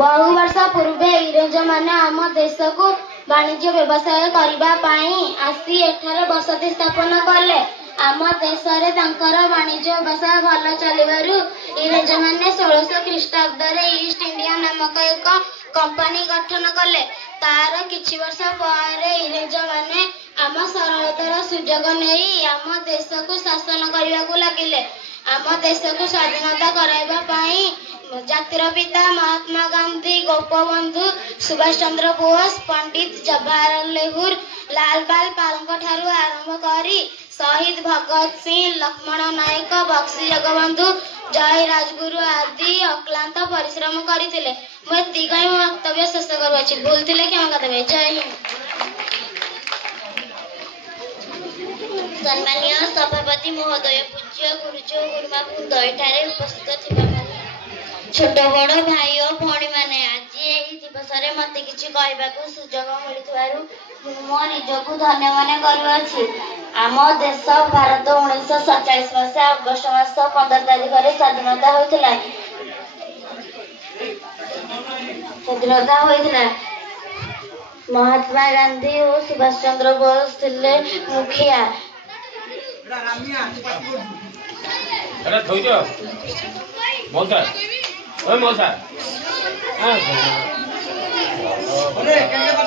बहु वर्ष पूर्वे इंग्रेज माने आम देश को वाणिज्य व्यवसाय करने आसी एठारे बसति स्थापन कले। आम देश वाणिज्य व्यवसाय भल चलू इंग्रेज माने 1600 ख्रीष्टाब्द ईस्ट इंडिया नामक एक कंपनी गठन कले। तार किछि वर्ष पर इंग्रेज माने आम सरहदर सुजोग नहीं आम देश को शासन करने को लगिले। आम देश को स्वाधीनता कराइबा जातिर पिता महात्मा गांधी, गोपबंधु सुभाष चंद्र बोस, पंडित जवाहरलाल नेहरू, लाल बाल पाल ठारू आरंभ करी शहीद भगत सिंह, लक्ष्मण नायक, बक्सी जगबंधु, जय राजगुरु आदि अक्लांत परिश्रम करते। मुझे वक्तव्य शेष करुच्ची। भूल थे क्षमा देवे। जय हिंद। सम्मानीय सभापति महोदय, पूज्य गुरुजी और गुरुमा वृंद, एठारे उपस्थित थिबा छोट बड़ भाई और भौणी माने आज यही दिवस रे मते किछि कहबाकू सुजोग मिलुथिबारु मो निजकू धन्य मन करूछि। आम देश भारत 1947 मसीहा अगस्त मास 15 तारिख रे स्वाधीनता होइथिला। महात्मा गांधी और सुभाष चंद्र बोस थिले मुखिया।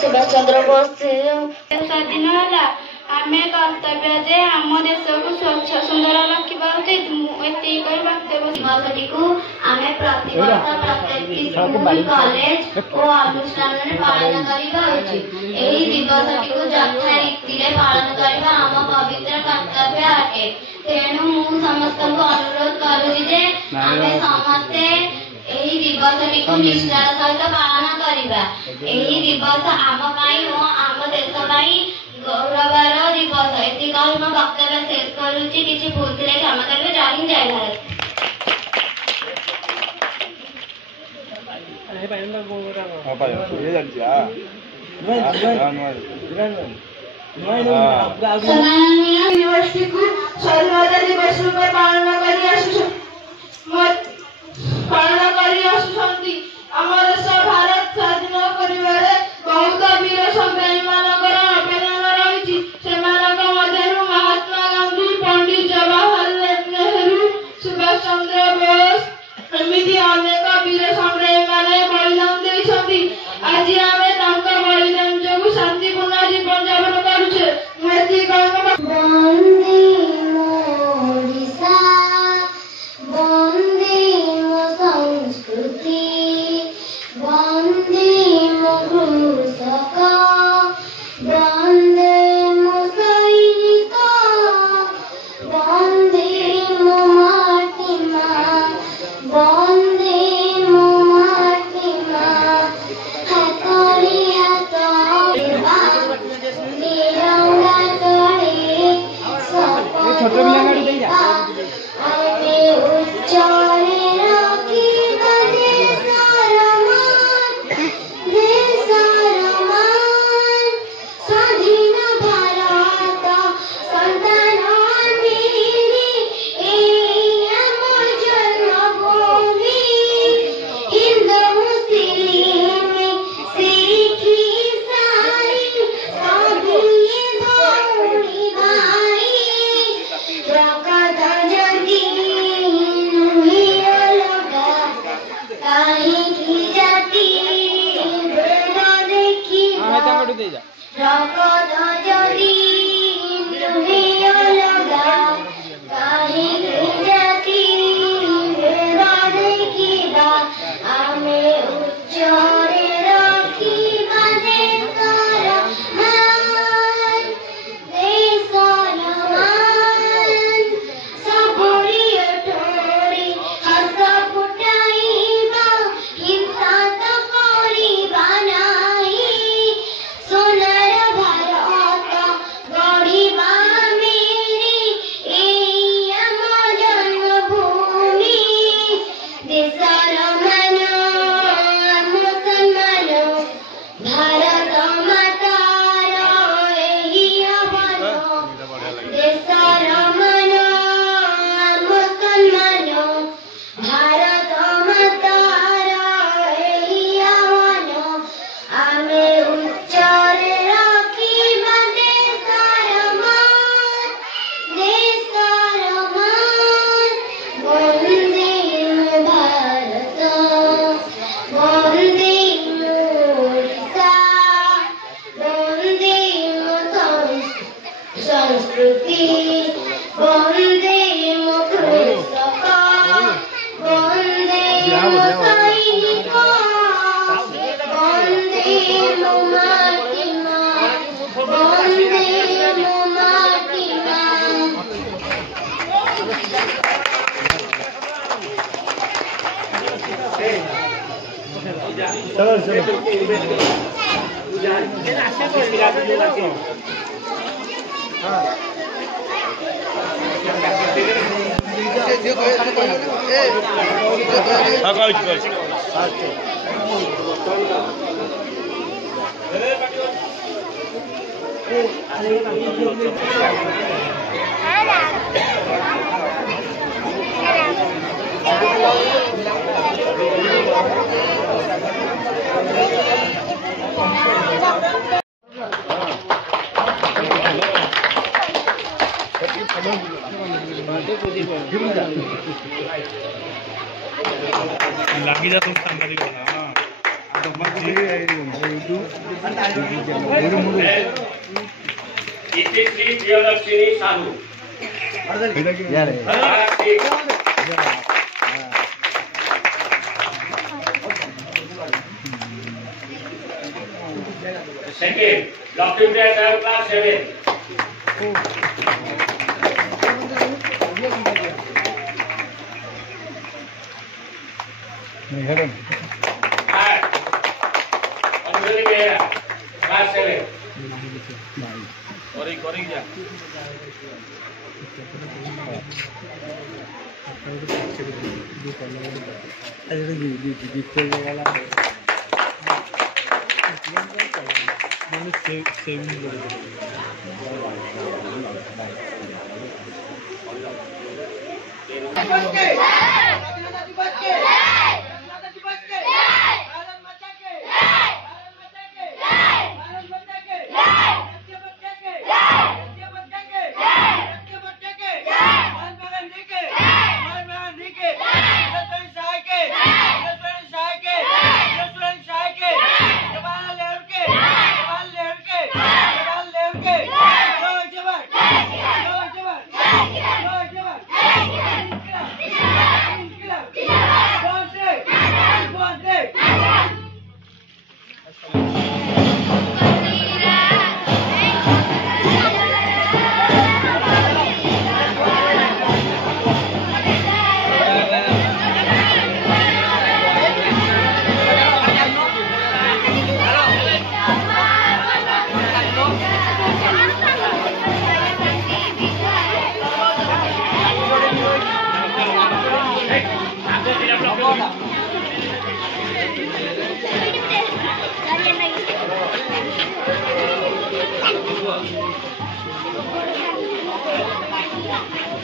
सुभाष चंद्र बोस स्वाधीन है आम कर्तव्य जे आम देश को स्वच्छ सुंदर रखा उचित। दिवसटी को आम प्रतिवर्ष प्रत्येक स्कूल, कॉलेज और अनुष्ठान में पालन करवा उचित। यही दिवसटी को यथारीति पालन करने आम पवित्र कर्तव्य अटे। तेणु मु समस्त अनुरोध करुछि जे आम समस्ते यही दिवसटी को निष्ठार सहित पालन करवा। यही दिवस आम आम देश गौरवर दिवस। ये कही मो वक्तव्य शेष करुच्ची। किसी भूल थे क्षमा करेंगे। जय हिंद, जय भारत। यूनिवर्सिटी को स्वाधीनता दिवस रूपे पालन करी आसुछंती। आम देश भारत स्वाधीन करिबारे बहुत वीर संग्रामी मानकर अवदान रही। महात्मा गांधी, पंडित जवाहरलाल नेहरू, सुभाष चंद्र बोस एमती अनेक वीर संग्रामी माने बलिदान देइछंती। आज आमे तांका बलिदान जोगु शांतिपूर्ण जीवन यापन करूछे। मेथि कहबो वंदे मोरिसा, वंदे मो संस्कृति, वंदे मो कृषक, वंदे मो सैनिक, वंदे मो माटी माँ, वंदे मो माटी माँ। हाथरी हाथ तिरंगा तले सपना आमे उच्चरे रखिबा देशर मान स्वाधीन भारत संतान मेरी आम जन्मभूमि। हिंदू मुस्लिम सिख ईसाई सभी भौणी भाई। रगत जदि नुही अलगा काहींकि जाति भेद देखिबा। रगत जदि नुही अलगा काहींकि जाति भेद देखिबा। आमे उच्चरे रखिबा देशर मान, देशर मान। सबुरी ओठरी हस फुटाइबा, हिंसा तो करिबा नाही। सोनार भारत गढ़िबा मेरी आम जन्मभूमि। देशर मान आम चलो चलो lagi datang sampai di mana? Itu Sri Jayalakshmi Sahu. Second, Dr. Jayalakshmi class 7.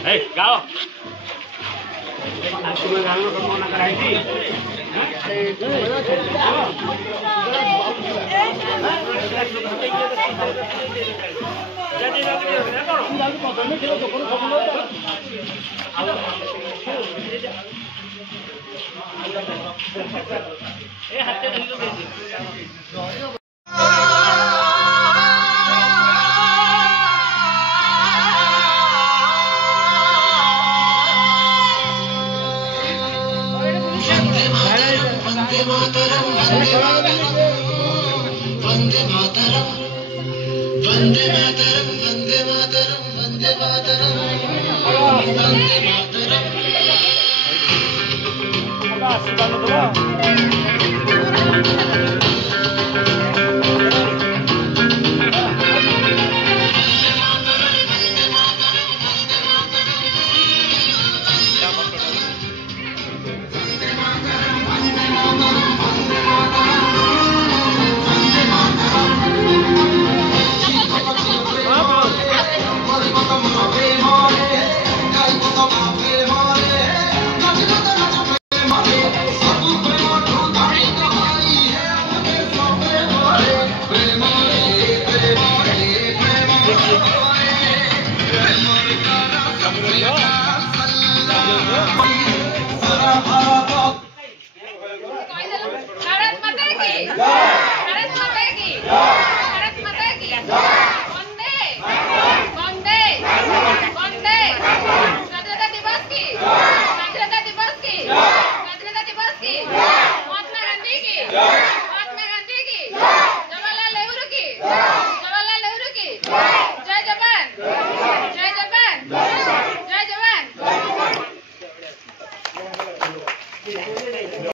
Hey, kau. Aku mengalu kamu nak kerja ini. Jadi nanti kita kalau tidak potong kita dokter kamu ada. Hati dulu deh. Vande Mataram Vande Mataram Vande Mataram Vande Mataram Vande Mataram